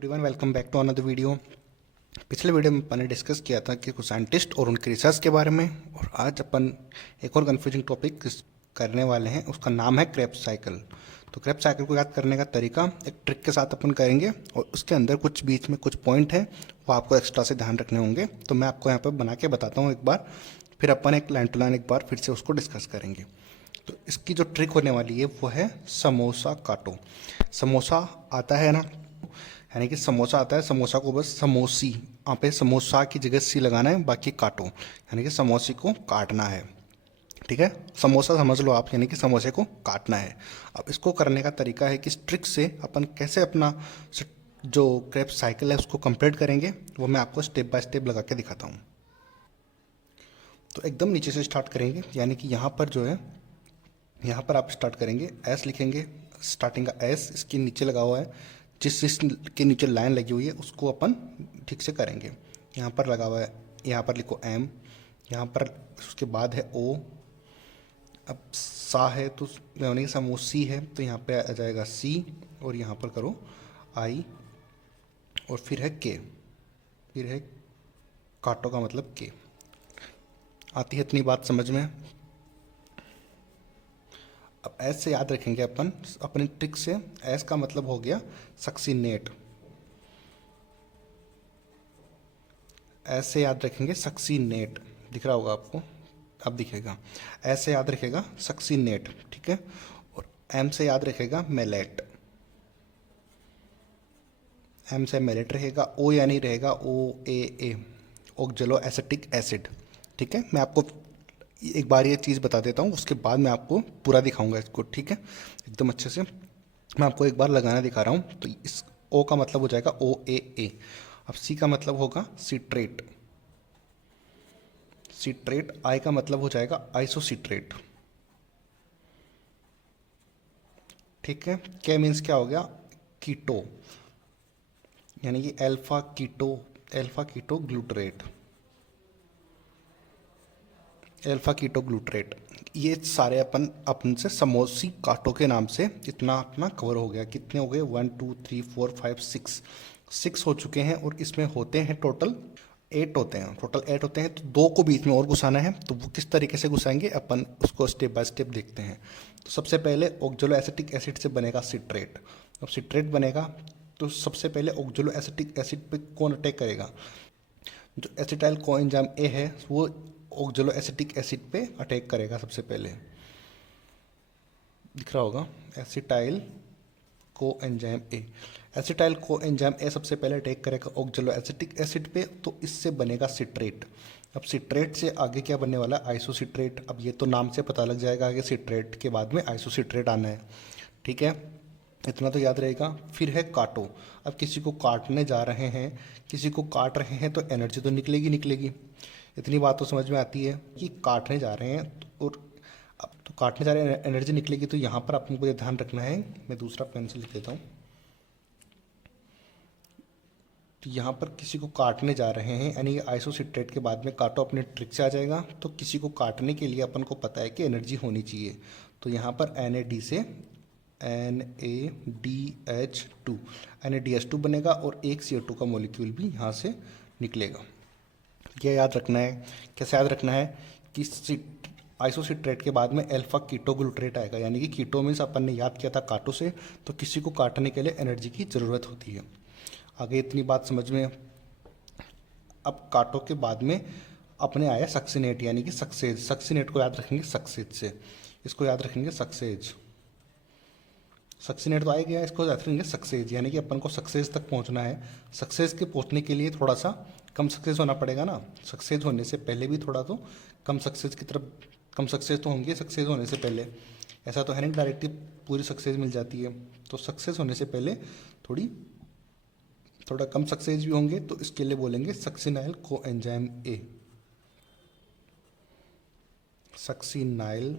Everyone, welcome back to another video. पिछले video में अपन ने डिस्कस किया था कि कुछ साइंटिस्ट और उनके रिसर्च के बारे में, और आज अपन एक और कंफ्यूजिंग टॉपिक करने वाले हैं। उसका नाम है क्रेब्स साइकिल। तो क्रेब्स साइकिल को याद करने का तरीका एक ट्रिक के साथ अपन करेंगे, और उसके अंदर कुछ बीच में कुछ पॉइंट है वो आपको एक्स्ट्रा से ध्यान रखने होंगे। तो मैं आपको यहाँ पर बना के बताता हूँ एक बार, फिर अपन एक लाइन टू लाइन एक बार फिर से उसको डिस्कस करेंगे। तो इसकी जो ट्रिक होने वाली है वो है समोसा काटो। समोसा आता है ना, यानी कि समोसा आता है, समोसा को बस समोसी, यहाँ पे समोसा की जगह सी लगाना है, बाकी काटो यानी कि समोसे को काटना है। ठीक है, समोसा समझ लो आप, यानी कि समोसे को काटना है। अब इसको करने का तरीका है कि इस ट्रिक से अपन कैसे अपना जो क्रेब्स साइकिल है उसको कंप्लीट करेंगे, वो मैं आपको स्टेप बाय स्टेप लगा के दिखाता हूँ। तो एकदम नीचे से स्टार्ट करेंगे, यानी कि यहाँ पर जो है, यहाँ पर आप स्टार्ट करेंगे, एस लिखेंगे, स्टार्टिंग का एस इसके नीचे लगा हुआ है, जिस के नीचे लाइन लगी हुई है उसको अपन ठीक से करेंगे। यहाँ पर लगा हुआ है, यहाँ पर लिखो एम, यहाँ पर उसके बाद है ओ, अब सा है तो यानी कि समोसी है तो यहाँ पे आ जाएगा सी, और यहाँ पर करो आई, और फिर है के, फिर है काटो का मतलब के। आती है इतनी बात समझ में? अब एस से याद रखेंगे अपन अपनी ट्रिक से। एस का मतलब हो गया सक्सीनेट, एस से याद रखेंगे सक्सीनेट, दिख रहा होगा आपको, अब दिखेगा। एस से याद रखेगा सक्सीनेट, ठीक है। और एम से याद रखेगा मेलेट, एम से मेलेट रहेगा। ओ यानी रहेगा ओ ए, ऑक्जेलो एसिटिक एसिड, ठीक है। मैं आपको एक बार ये चीज़ बता देता हूँ, उसके बाद मैं आपको पूरा दिखाऊंगा इसको, ठीक है, एकदम अच्छे से। मैं आपको एक बार लगाना दिखा रहा हूँ। तो इस ओ का मतलब हो जाएगा ओ ए। अब सी का मतलब होगा सिट्रेट, सिट्रेट। आई का मतलब हो जाएगा आइसोसिट्रेट, ठीक है। के मीन्स क्या हो गया? कीटो, यानी कि एल्फा कीटो, एल्फा कीटो ग्लूटरेट, एल्फा कीटो ग्लूटरेट। ये सारे अपन से समोसी काटो के नाम से इतना अपना कवर हो गया। कितने हो गए? 1 2 3 4 5 6 हो चुके हैं, और इसमें होते हैं टोटल 8 होते हैं, टोटल 8 होते हैं। तो 2 को बीच में और घुसाना है, तो वो किस तरीके से घुसाएंगे अपन उसको स्टेप बाय स्टेप देखते हैं। तो सबसे पहले ऑक्जेलो एसिटिक एसिड से बनेगा सिट्रेट। अब सिट्रेट बनेगा तो सबसे पहले ऑक्जेलो एसिटिक एसिड पे कौन अटैक करेगा? जो एसिटाइल कोएंजाइम ए है वो ऑक्जेलो एसिटिक एसिड पे अटैक करेगा सबसे पहले, दिख रहा होगा, acetyl coenzyme A. Acetyl coenzyme A सबसे पहले अटैक करेगा ऑक्जेलो एसिटिक एसिड पे, तो इससे बनेगा सिट्रेट। अब सिट्रेट से आगे क्या बनने वाला है? आइसोसिट्रेट। अब ये तो नाम से पता लग जाएगा कि सिट्रेट के बाद में आइसोसिट्रेट आना है, ठीक है, इतना तो याद रहेगा। फिर है काटो। अब किसी को काटने जा रहे हैं, किसी को काट रहे हैं, तो एनर्जी तो निकलेगी निकलेगी। इतनी बात तो समझ में आती है कि काटने जा रहे हैं, और अब तो काटने जा रहे हैं एनर्जी निकलेगी। तो यहाँ पर आपको ये ध्यान रखना है, मैं दूसरा पेन से लिख देता हूँ। तो यहाँ पर किसी को काटने जा रहे हैं, यानी आइसोसिट्रेट के बाद में काटो अपने ट्रिक से आ जाएगा। तो किसी को काटने के लिए अपन को पता है कि एनर्जी होनी चाहिए, तो यहाँ पर NAD से NADH2, NADH2 बनेगा, और एक CO2 का मॉलिक्यूल भी यहाँ से निकलेगा। यह याद रखना है। कैसे याद रखना है? कि आइसोसिट्रेट के बाद में अल्फा कीटो ग्लूटरेट आएगा, यानी कि कीटो मीन्स अपन ने याद किया था काटो से, तो किसी को काटने के लिए एनर्जी की ज़रूरत होती है। आगे इतनी बात समझ में। अब काटो के बाद में अपने आया सक्सीनेट, यानी कि सक्सेज। सक्सीनेट को याद रखेंगे सक्सेज से, इसको याद रखेंगे सक्सेज। सक्सीनेट तो आ गया, इसको याद रखेंगे सक्सेज, यानी कि अपन को सक्सेस तक पहुंचना है। सक्सेस के पहुंचने के लिए थोड़ा सा कम सक्सेस होना पड़ेगा ना, सक्सेस होने से पहले भी थोड़ा तो कम सक्सेस की तरफ, कम सक्सेस तो होंगे सक्सेस होने से पहले। ऐसा तो है नहीं डायरेक्टली पूरी सक्सेस मिल जाती है, तो सक्सेस होने से पहले थोड़ा कम सक्सेस भी होंगे। तो इसके लिए बोलेंगे succinyl coenzyme A, succinyl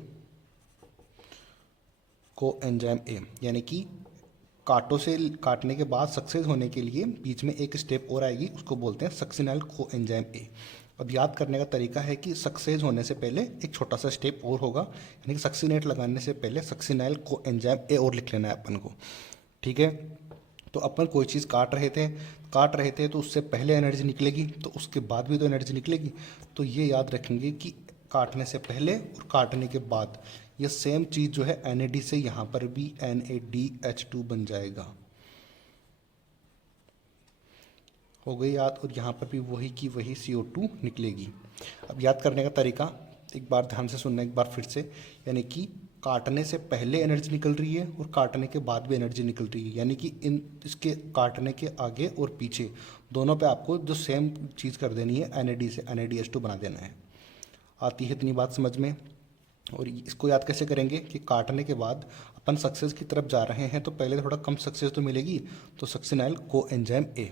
coenzyme A, यानी कि काटो से काटने के बाद सक्सेस होने के लिए बीच में एक स्टेप और आएगी, उसको बोलते हैं सक्सिनाइल कोएंजाइम ए। अब याद करने का तरीका है कि सक्सेस होने से पहले एक छोटा सा स्टेप और होगा, यानी कि सक्सीनेट लगाने से पहले सक्सिनाइल कोएंजाइम ए और लिख लेना है अपन को, ठीक है। तो अपन कोई चीज़ काट रहे थे तो उससे पहले एनर्जी निकलेगी, तो उसके बाद भी तो एनर्जी निकलेगी। तो ये याद रखेंगे कि काटने से पहले और काटने के बाद ये सेम चीज़ जो है NAD से यहाँ पर भी NADH2 बन जाएगा। हो गई याद, और यहाँ पर भी वही की वही CO2 निकलेगी। अब याद करने का तरीका एक बार ध्यान से सुनना, एक बार फिर से, यानी कि काटने से पहले एनर्जी निकल रही है और काटने के बाद भी एनर्जी निकल रही है, यानी कि इन इसके काटने के आगे और पीछे दोनों पे आपको जो सेम चीज़ कर देनी है, NAD से NADH2 बना देना है। आती है इतनी बात समझ में? और इसको याद कैसे करेंगे कि काटने के बाद अपन सक्सेस की तरफ जा रहे हैं तो पहले थोड़ा कम सक्सेस तो मिलेगी, तो सक्सिनाइल कोएंजाइम A,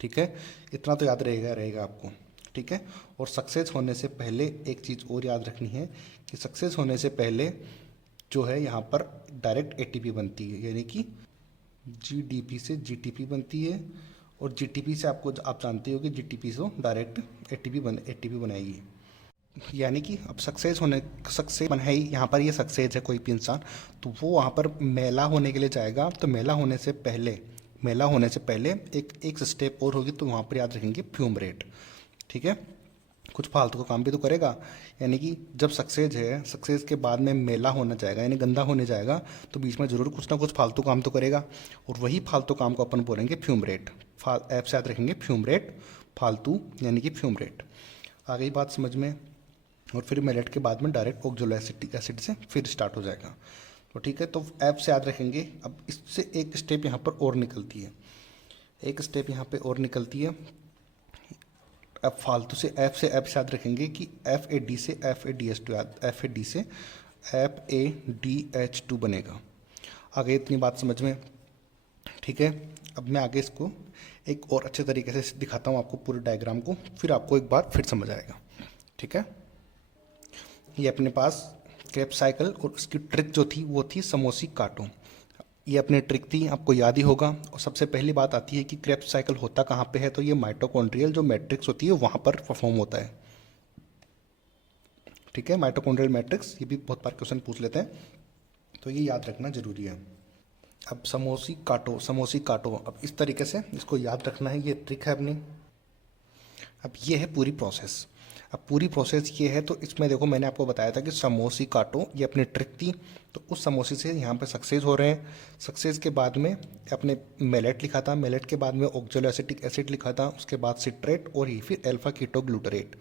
ठीक है, इतना तो याद रहेगा आपको, ठीक है। और सक्सेस होने से पहले एक चीज़ और याद रखनी है कि सक्सेस होने से पहले जो है यहाँ पर डायरेक्ट ATP बनती है, यानी कि GDP से GTP बनती है, और GTP से आप जानते हो कि GTP से डायरेक्ट ATP बनाएगी। यानी कि अब सक्सेस बन है ही, यहाँ पर ये सक्सेस है कोई भी इंसान, तो वो वहाँ पर मेला होने के लिए जाएगा, तो मेला होने से पहले एक स्टेप और होगी, तो वहाँ पर याद रखेंगे फ्यूमरेट, ठीक है। कुछ फालतू का काम भी तो करेगा, यानी कि जब सक्सेस के बाद में मेला होना जाएगा यानी गंदा होने जाएगा, तो बीच में ज़रूर कुछ ना कुछ फालतू काम तो करेगा, और वही फालतू काम को अपन बोलेंगे फ्यूमरेट। ऐप से याद रखेंगे फ्यूमरेट, फालतू यानी कि फ्यूमरेट। आ गई बात समझ में? और फिर मेलेट के बाद में डायरेक्ट ऑक्जेलोएसिटिक एसिड से फिर स्टार्ट हो जाएगा, तो ठीक है। तो ऐप से याद रखेंगे। अब इससे एक स्टेप यहाँ पर और निकलती है, अब फालतू से ऐप से याद रखेंगे कि FAD से FADH2 बनेगा। आगे इतनी बात समझ में, ठीक है। अब मैं आगे इसको एक और अच्छे तरीके से दिखाता हूँ आपको पूरे डायग्राम को, फिर आपको एक बार फिर समझ आएगा, ठीक है। ये अपने पास क्रेब्स साइकिल और उसकी ट्रिक जो थी वो थी समोसी काटो। ये अपनी ट्रिक थी, आपको याद ही होगा। और सबसे पहली बात आती है कि क्रेब्स साइकिल होता कहाँ पे है, तो ये माइटोकॉन्ड्रियल जो मैट्रिक्स होती है वहाँ पर परफॉर्म होता है, ठीक है। माइटोकॉन्ड्रियल मैट्रिक्स, ये भी बहुत बार क्वेश्चन पूछ लेते हैं, तो ये याद रखना जरूरी है। अब समोसी काटो, अब इस तरीके से इसको याद रखना है, ये ट्रिक है अपनी। अब ये है पूरी प्रोसेस। अब पूरी प्रोसेस ये है, तो इसमें देखो मैंने आपको बताया था कि समोसी काटो, ये अपनी ट्रिक थी। तो उस समोसे से यहाँ पे सक्सेस हो रहे हैं। सक्सेस के बाद में अपने मेलेट लिखा था, मेलेट के बाद में ऑक्जेलोएसिटिक एसिड लिखा था, उसके बाद सिट्रेट और ये फिर अल्फा कीटोग्लूटरेट,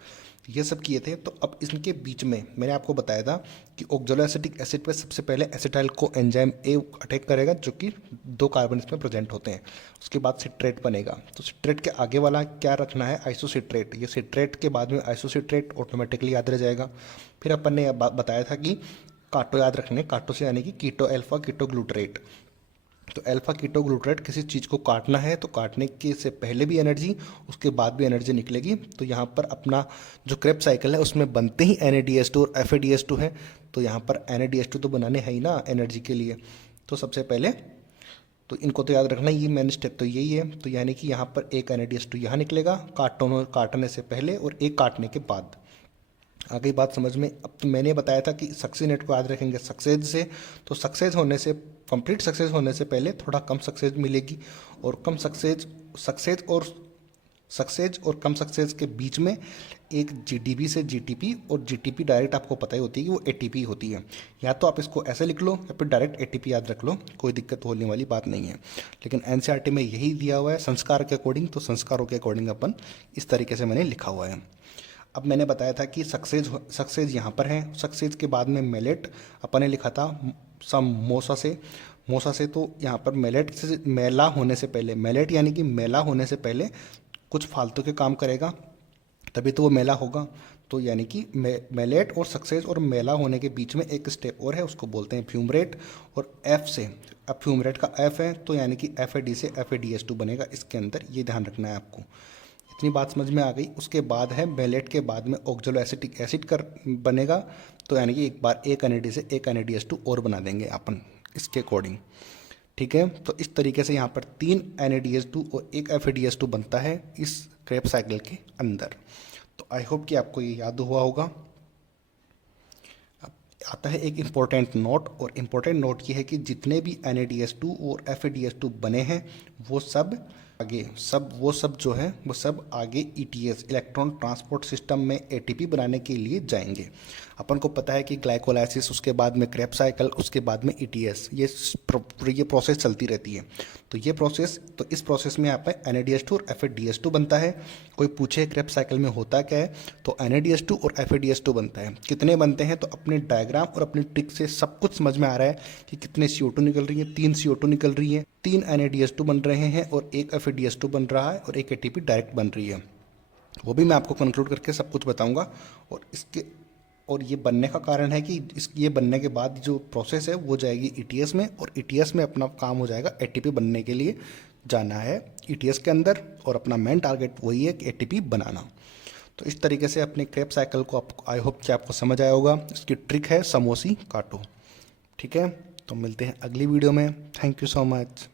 ये सब किए थे। तो अब इनके बीच में मैंने आपको बताया था कि ऑक्जेलोएसिटिक एसिड पे सबसे पहले acetyl co enzyme A attack करेगा, जो कि 2 कार्बन इसमें प्रेजेंट होते हैं। उसके बाद सिट्रेट बनेगा, तो सिट्रेट के आगे वाला क्या रखना है, आइसोसिट्रेट। ये सिट्रेट के बाद में आइसोसिट्रेट ऑटोमेटिकली याद रह जाएगा। फिर अपन ने बताया था कि काटो याद रखने, काटो से यानी कि कीटो अल्फा कीटोग्लूटरेट। तो अल्फा कीटोग्लूटरेट किसी चीज़ को काटना है तो काटने के से पहले भी एनर्जी, उसके बाद भी एनर्जी निकलेगी। तो यहाँ पर अपना जो क्रेब्स साइकिल है उसमें बनते ही NADH2 और FADH2 है, तो यहाँ पर NADH2 तो बनाने है ही ना एनर्जी के लिए। तो सबसे पहले तो इनको तो याद रखना, ये मेन स्टेप तो यही है। तो यानी कि यहाँ पर एक NADH2 यहाँ निकलेगा काटने से पहले और एक काटने के बाद। आ गई बात समझ में? अब तो मैंने बताया था कि सक्सीनेट को याद रखेंगे सक्सेस से, तो सक्सेस होने से, कंप्लीट सक्सेस होने से पहले थोड़ा कम सक्सेस मिलेगी, और कम सक्सेस और कम सक्सेस के बीच में एक GDP से GTP, और GTP डायरेक्ट आपको पता ही होती है कि वो ATP होती है। या तो आप इसको ऐसे लिख लो या फिर डायरेक्ट ATP याद रख लो, कोई दिक्कत होने वाली बात नहीं है। लेकिन NCERT में यही दिया हुआ है संस्कार के अकॉर्डिंग, तो संस्कारों के अकॉर्डिंग अपन इस तरीके से मैंने लिखा हुआ है। अब मैंने बताया था कि सक्सेस यहाँ पर है, सक्सेस के बाद में मेलेट अपन ने लिखा था मोसा से, तो यहाँ पर मेलेट से मेला होने से पहले, मेलेट यानी कि मेला होने से पहले कुछ फालतू के काम करेगा, तभी तो वो मेला होगा। तो यानी कि मेलेट और सक्सेस और मेला होने के बीच में एक स्टेप और है, उसको बोलते हैं फ्यूमरेट। और F से, अब फ्यूमरेट का F है तो यानी कि FAD से FADH2 बनेगा इसके अंदर, ये ध्यान रखना है आपको। इतनी बात समझ में आ गई। उसके बाद है मेलेट के बाद में ऑक्जेलोएसिटिक एसिड बनेगा, तो यानी कि एक बार एक NAD से एक NADH2 और बना देंगे अपन इसके अकॉर्डिंग, ठीक है। तो इस तरीके से यहाँ पर 3 NADH2 और एक FADH2 बनता है इस क्रेब्स साइकिल के अंदर। तो आई होप कि आपको ये याद हुआ होगा। अब आता है एक इम्पोर्टेंट नोट, और इम्पोर्टेंट नोट ये है कि जितने भी NADH2 और FADH2 बने हैं वो सब जो है वो सब आगे ETS इलेक्ट्रॉन ट्रांसपोर्ट सिस्टम में ATP बनाने के लिए जाएंगे। अपन को पता है कि ग्लाइकोलाइसिस, उसके बाद में क्रेब्स साइकिल, उसके बाद में ETS, ये प्रोसेस चलती रहती है। तो इस प्रोसेस में यहाँ पे NADH2 और FADH2 बनता है। कोई पूछे क्रेब्स साइकिल में होता क्या है, तो NADH2 और FADH2 बनता है। कितने बनते हैं, तो अपने डायग्राम और अपनी ट्रिक से सब कुछ समझ में आ रहा है कि कितने CO2 निकल रही है। 3 CO2 निकल रही है, 3 NADH2 बन रहे हैं और 1 FADH2 बन रहा है और 1 ATP डायरेक्ट बन रही है। वो भी मैं आपको कंक्लूड करके सब कुछ बताऊंगा। और ये बनने का कारण है कि ये बनने के बाद जो प्रोसेस है वो जाएगी ETS में, और ETS में अपना काम हो जाएगा ATP बनने के लिए जाना है ETS के अंदर, और अपना मेन टारगेट वही है कि ATP बनाना। तो इस तरीके से अपने क्रेब्स साइकिल को आई होप कि आपको समझ आया होगा। इसकी ट्रिक है समोसी काटो। ठीक है, तो मिलते हैं अगली वीडियो में। Thank you so much.